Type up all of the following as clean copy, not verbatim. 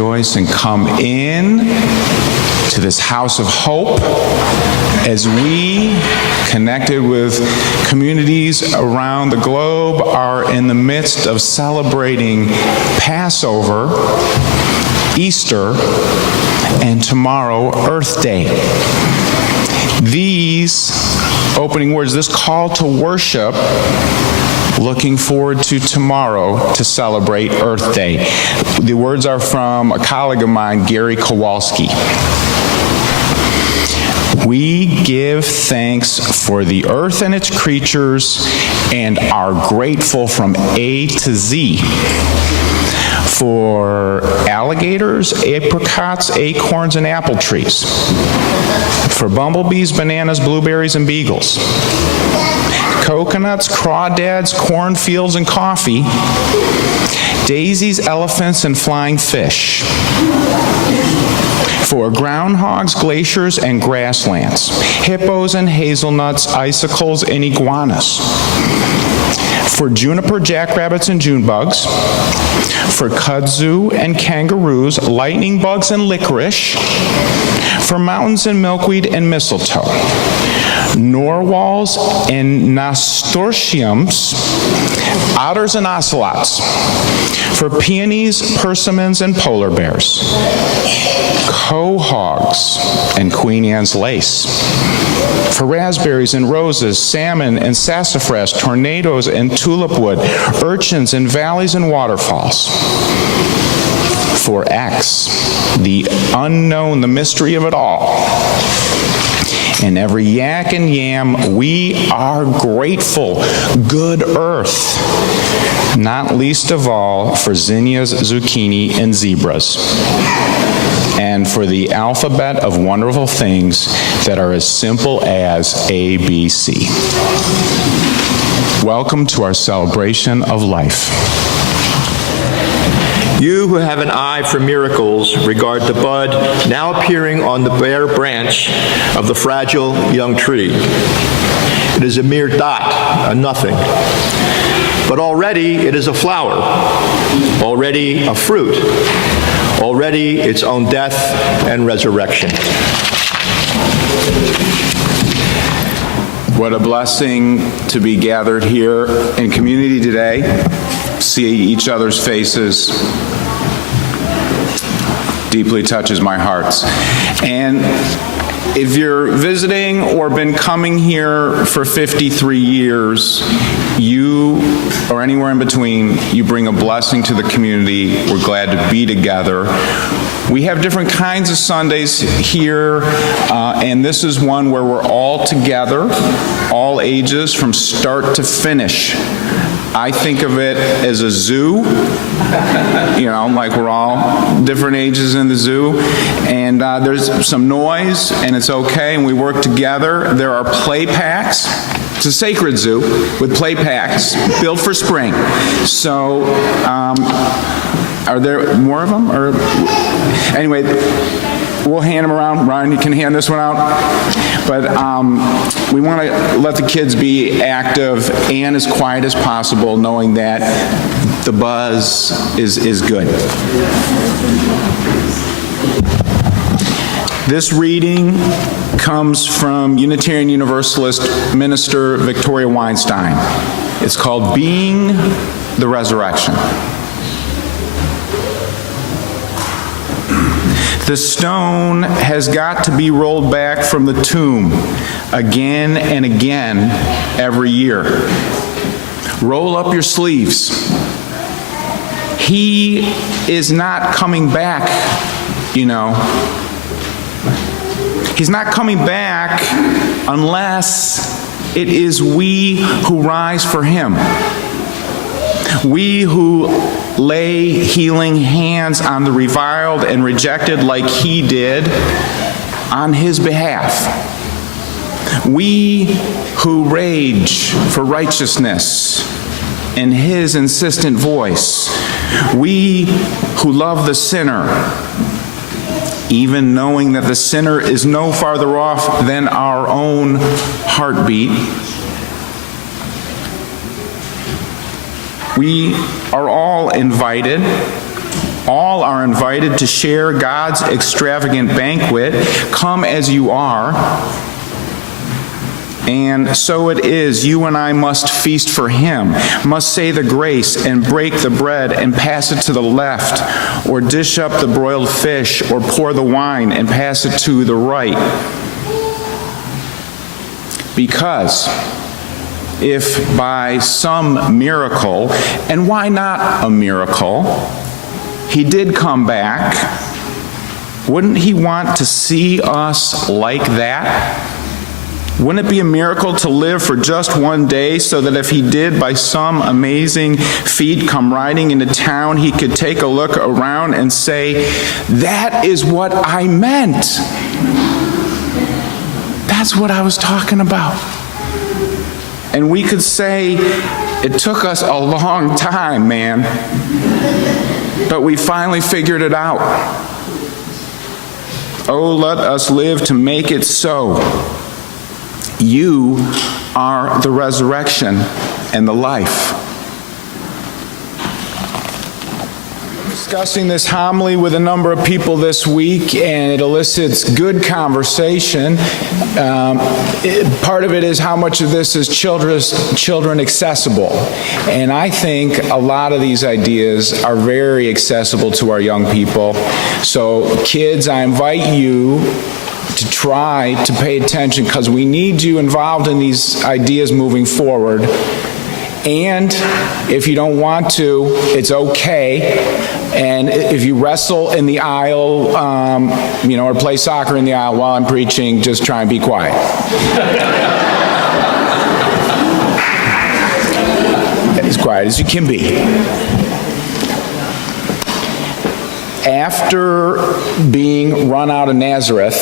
rejoice and come in to this house of hope as we, connected with communities around the globe, are in the midst of celebrating Passover, Easter, and tomorrow, Earth Day. These opening words, this call to worship, looking forward to tomorrow to celebrate Earth Day. The words are from a colleague of mine, Gary Kowalski. We give thanks for the earth and its creatures and are grateful from A to Z. For alligators, apricots, acorns, and apple trees. For bumblebees, bananas, blueberries, and beagles. Coconuts, crawdads, cornfields, and coffee. Daisies, elephants, and flying fish. For groundhogs, glaciers, and grasslands. Hippos and hazelnuts, icicles, and iguanas. For juniper, jackrabbits, and June bugs. For kudzu and kangaroos, lightning bugs, and licorice. For mountains and milkweed and mistletoe. Narwhals and nasturtiums, otters and ocelots. For peonies, persimmons, and polar bears. Quahogs and Queen Anne's lace. For raspberries and roses, salmon and sassafras, tornadoes and tulip wood, urchins and valleys and waterfalls. For X, the unknown, the mystery of it all. And every yak and yam, we are grateful. Good earth. Not least of all for zinnias, zucchini, and zebras. And for the alphabet of wonderful things that are as simple as ABC. Welcome to our celebration of life. You who have an eye for miracles regard the bud now appearing on the bare branch of the fragile young tree. It is a mere dot, a nothing. But already it is a flower, already a fruit, already its own death and resurrection. What a blessing to be gathered here in community today, see each other's faces. Deeply touches my heart. And if you're visiting or been coming here for 53 years, you, or anywhere in between, you bring a blessing to the community. We're glad to be together. We have different kinds of Sundays here, and this is one where we're all together, all ages, from start to finish. I think of it as a zoo, you know, like we're all different ages in the zoo, and there's some noise, and it's okay, and we work together. There are play packs. It's a sacred zoo with play packs built for spring. So, are there more of them? Or anyway, we'll hand them around. Ryan, you can hand this one out. But we want to let the kids be active and as quiet as possible, knowing that the buzz is good. This reading comes from Unitarian Universalist minister Victoria Weinstein. It's called Being the Resurrection. The stone has got to be rolled back from the tomb again and again every year. Roll up your sleeves. He is not coming back, you know. He's not coming back unless it is we who rise for him. We who lay healing hands on the reviled and rejected like he did on his behalf. We who rage for righteousness in his insistent voice. We who love the sinner, even knowing that the sinner is no farther off than our own heartbeat. We are all invited All are invited to share God's extravagant banquet. Come as you are. And so it is, you and I must feast for him, must say the grace and break the bread and pass it to the left, or dish up the broiled fish, or pour the wine and pass it to the right. Because if by some miracle, and why not a miracle, he did come back, wouldn't he want to see us like that? Wouldn't it be a miracle to live for just one day so that if he did by some amazing feat come riding into town, he could take a look around and say, that is what I meant. That's what I was talking about. And we could say, it took us a long time, man, but we finally figured it out. Oh, let us live to make it so. You are the resurrection and the life. Discussing this homily with a number of people this week, and it elicits good conversation. Part of it is how much of this is children accessible. And I think a lot of these ideas are very accessible to our young people. So kids, I invite you to try to pay attention, because we need you involved in these ideas moving forward. And if you don't want to, it's okay. And if you wrestle in the aisle, or play soccer in the aisle while I'm preaching, just try and be quiet. As quiet as you can be. After being run out of Nazareth,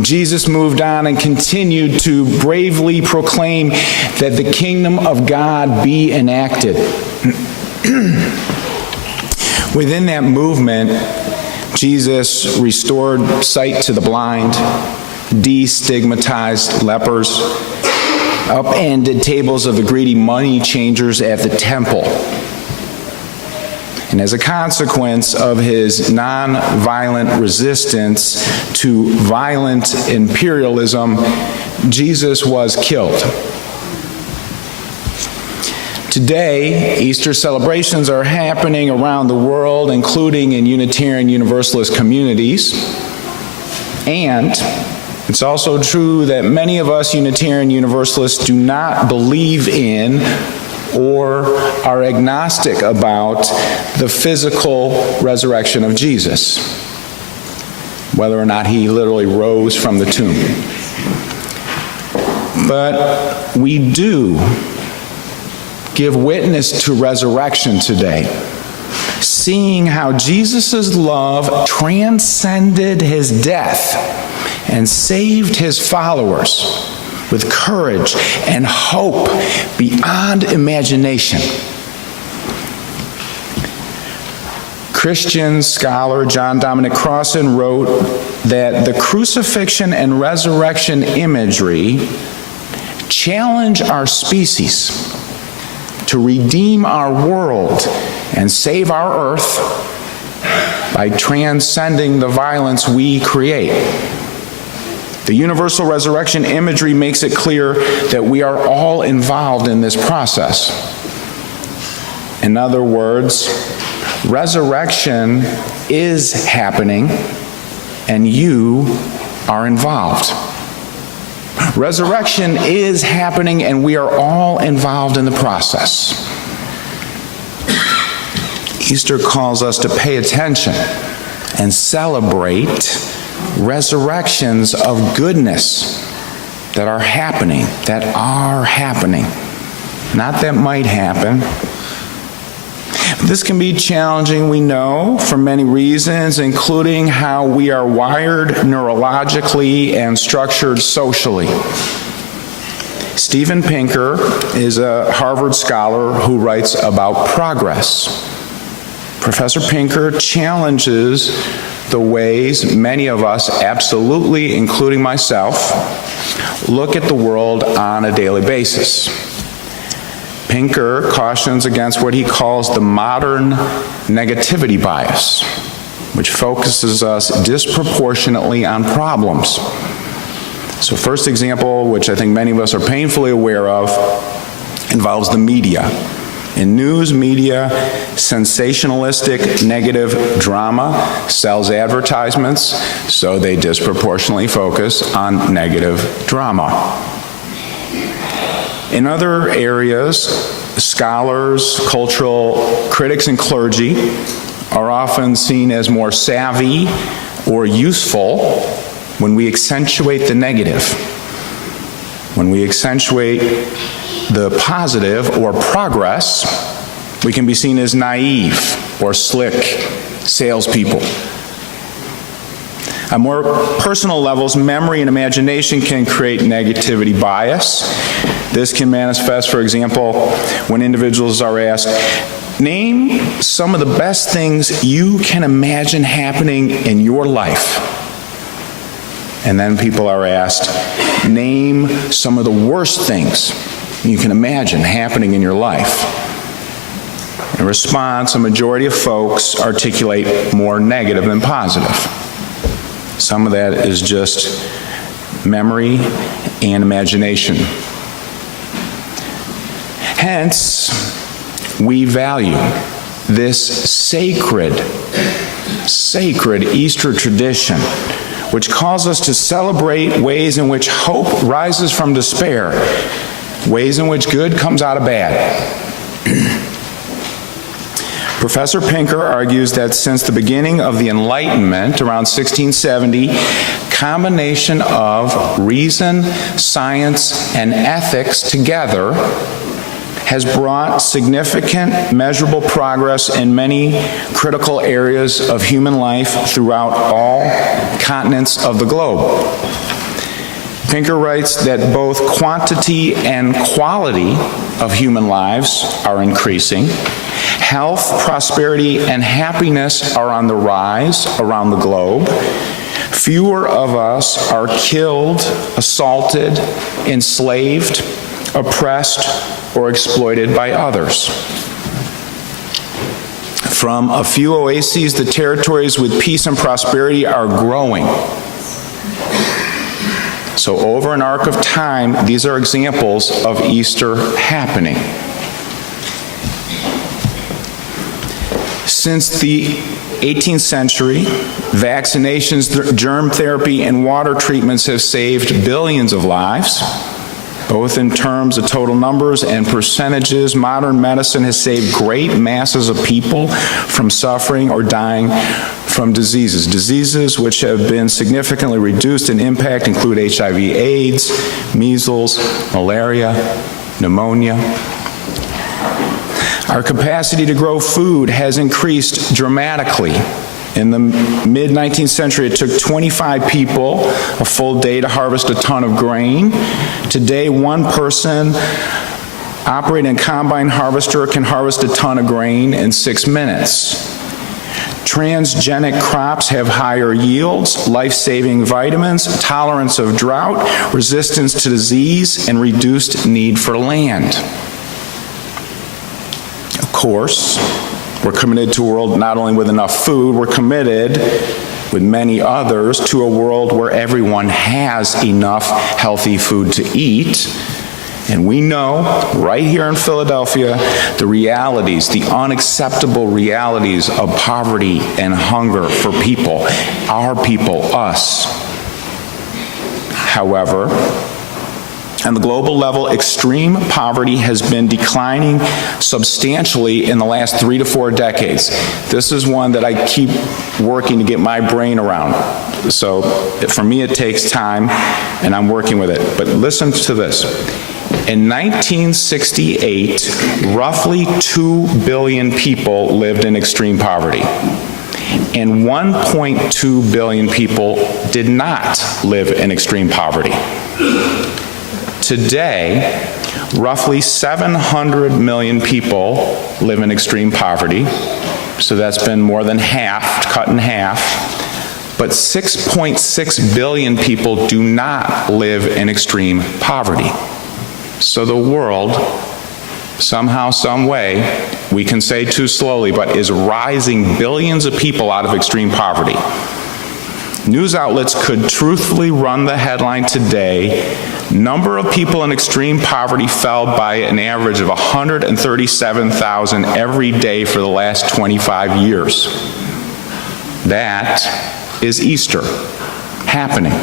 Jesus moved on and continued to bravely proclaim that the kingdom of God be enacted. Within that movement, Jesus restored sight to the blind, destigmatized lepers, upended tables of the greedy money changers at the temple. And as a consequence of his nonviolent resistance to violent imperialism, Jesus was killed. Today, Easter celebrations are happening around the world, including in Unitarian Universalist communities. And it's also true that many of us Unitarian Universalists do not believe in or are agnostic about the physical resurrection of Jesus, whether or not he literally rose from the tomb. But we do give witness to resurrection today, seeing how Jesus' love transcended his death and saved his followers with courage and hope beyond imagination. Christian scholar John Dominic Crossan wrote that the crucifixion and resurrection imagery challenge our species to redeem our world and save our earth by transcending the violence we create. The universal resurrection imagery makes it clear that we are all involved in this process. In other words, resurrection is happening and you are involved. Resurrection is happening and we are all involved in the process. Easter calls us to pay attention and celebrate resurrections of goodness that are happening, not that might happen. This can be challenging, we know, for many reasons, including how we are wired neurologically and structured socially. Steven Pinker is a Harvard scholar who writes about progress. Professor Pinker challenges the ways many of us, absolutely, including myself, look at the world on a daily basis. Pinker cautions against what he calls the modern negativity bias, which focuses us disproportionately on problems. So first example, which I think many of us are painfully aware of, involves the media. In news media, sensationalistic negative drama sells advertisements, so they disproportionately focus on negative drama. In other areas, scholars, cultural critics, and clergy are often seen as more savvy or useful when we accentuate the negative, when we accentuate the positive or progress. We can be seen as naive or slick salespeople. On more personal levels, memory and imagination can create negativity bias. This can manifest, for example, when individuals are asked, name some of the best things you can imagine happening in your life. And then people are asked, name some of the worst things you can imagine happening in your life. In response, a majority of folks articulate more negative than positive. Some of that is just memory and imagination. Hence, we value this sacred Easter tradition, which calls us to celebrate ways in which hope rises from despair, ways in which good comes out of bad. Professor Pinker argues that since the beginning of the Enlightenment, around 1670, combination of reason, science, and ethics together has brought significant, measurable progress in many critical areas of human life throughout all continents of the globe. Pinker writes that both quantity and quality of human lives are increasing. Health, prosperity, and happiness are on the rise around the globe. Fewer of us are killed, assaulted, enslaved, oppressed, or exploited by others. From a few oases, the territories with peace and prosperity are growing. So over an arc of time, these are examples of Easter happening. Since the 18th century, vaccinations, germ therapy, and water treatments have saved billions of lives. Both in terms of total numbers and percentages, modern medicine has saved great masses of people from suffering or dying from diseases. Diseases which have been significantly reduced in impact include HIV/AIDS, measles, malaria, pneumonia. Our capacity to grow food has increased dramatically. In the mid-19th century, it took 25 people a full day to harvest a ton of grain. Today, one person operating a combine harvester can harvest a ton of grain in 6 minutes. Transgenic crops have higher yields, life-saving vitamins, tolerance of drought, resistance to disease, and reduced need for land. Of course, we're committed to a world not only with enough food, we're committed, with many others, to a world where everyone has enough healthy food to eat. And we know, right here in Philadelphia, the realities, the unacceptable realities of poverty and hunger for people, our people, us. However, on the global level, extreme poverty has been declining substantially in the last 3 to 4 decades. This is one that I keep working to get my brain around. So for me, it takes time, and I'm working with it. But listen to this. In 1968, roughly 2 billion people lived in extreme poverty, and 1.2 billion people did not live in extreme poverty. Today, roughly 700 million people live in extreme poverty, so that's been more than half, cut in half, but 6.6 billion people do not live in extreme poverty. So the world somehow, some way, we can say too slowly, but is rising billions of people out of extreme poverty. News outlets could truthfully run the headline today, number of people in extreme poverty fell by an average of 137,000 every day for the last 25 years. That is Easter happening.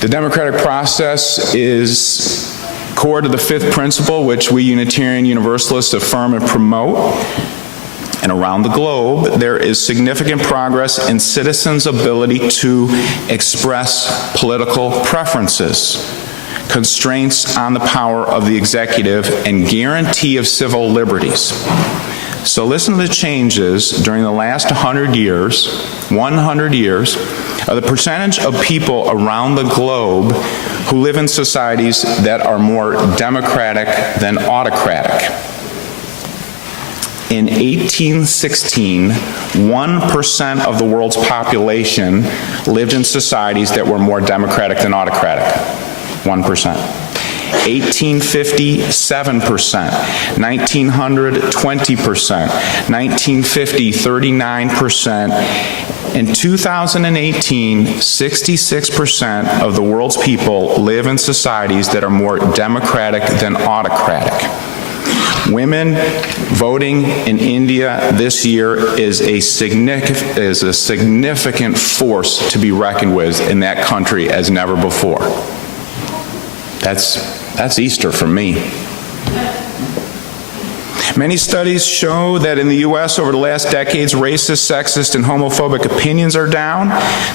The democratic process is core to the fifth principle, which we Unitarian Universalists affirm and promote. And around the globe, there is significant progress in citizens' ability to express political preferences, constraints on the power of the executive, and guarantee of civil liberties. So listen to the changes during the last 100 years of the percentage of people around the globe who live in societies that are more democratic than autocratic. In 1816, 1% of the world's population lived in societies that were more democratic than autocratic. 1%. 1850, 7%. 1900, 20%. 1950, 39%. In 2018, 66% of the world's people live in societies that are more democratic than autocratic. Women voting in India this year is a significant force to be reckoned with in that country as never before. That's Easter for me. Many studies show that in the U.S. over the last decades, racist, sexist, and homophobic opinions are down.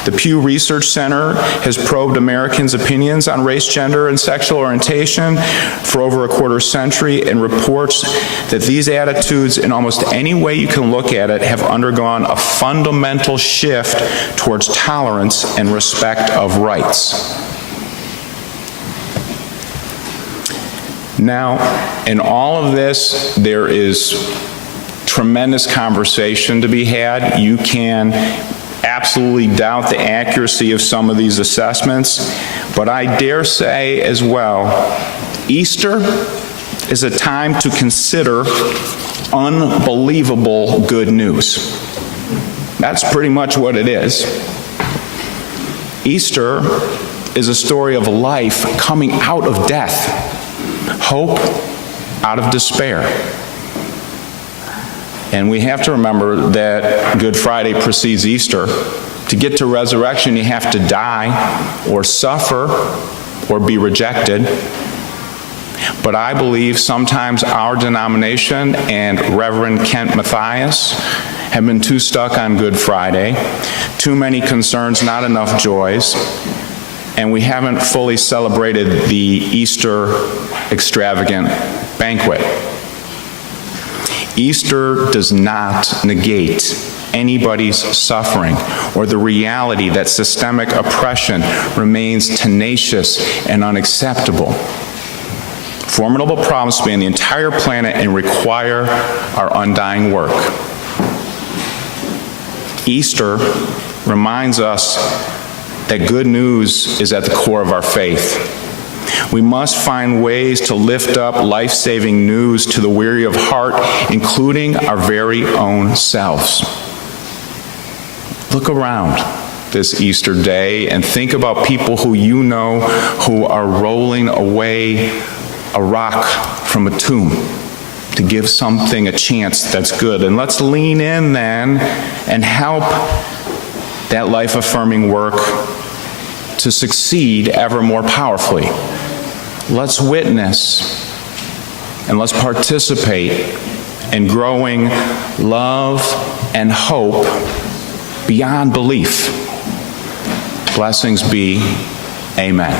The Pew Research Center has probed Americans' opinions on race, gender, and sexual orientation for over a quarter century and reports that these attitudes, in almost any way you can look at it, have undergone a fundamental shift towards tolerance and respect of rights. Now, in all of this, there is tremendous conversation to be had. You can absolutely doubt the accuracy of some of these assessments, but I dare say as well, Easter is a time to consider unbelievable good news. That's pretty much what it is. Easter is a story of life coming out of death. Hope out of despair. And we have to remember that Good Friday precedes Easter. To get to resurrection, you have to die or suffer or be rejected. But I believe sometimes our denomination and Reverend Kent Matthies have been too stuck on Good Friday, too many concerns, not enough joys, and we haven't fully celebrated the Easter extravagant banquet. Easter does not negate anybody's suffering or the reality that systemic oppression remains tenacious and unacceptable. Formidable problems span the entire planet and require our undying work. Easter reminds us that good news is at the core of our faith. We must find ways to lift up life-saving news to the weary of heart, including our very own selves. Look around this Easter day and think about people who you know who are rolling away a rock from a tomb to give something a chance that's good. And let's lean in then and help that life-affirming work to succeed ever more powerfully. Let's witness and let's participate in growing love and hope beyond belief. Blessings be. Amen.